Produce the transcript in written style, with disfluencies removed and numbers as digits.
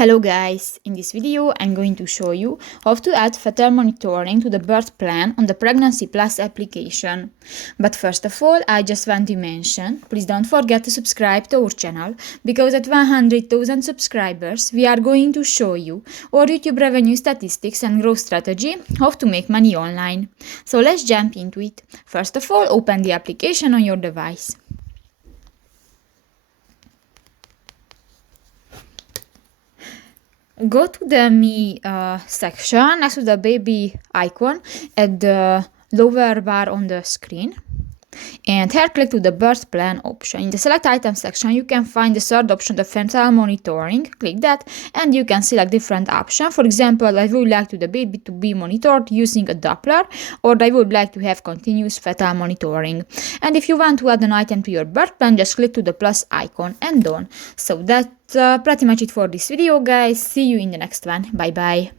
Hello guys, in this video I'm going to show you how to add fetal monitoring to the birth plan on the Pregnancy Plus application. But first of all, I just want to mention, please don't forget to subscribe to our channel, because at 100,000 subscribers we are going to show you our YouTube revenue statistics and growth strategy, how to make money online. So let's jump into it. First of all, open the application on your device. Go to the Me section next to the baby icon at the lower bar on the screen. And here click to the birth plan option. In the select item section you can find the third option, the fetal monitoring. Click that and you can select different options. For example, I would like the baby to be monitored using a Doppler, or I would like to have continuous fetal monitoring. And if you want to add an item to your birth plan, just click to the plus icon and done. So that's pretty much it for this video guys. See you in the next one. Bye bye.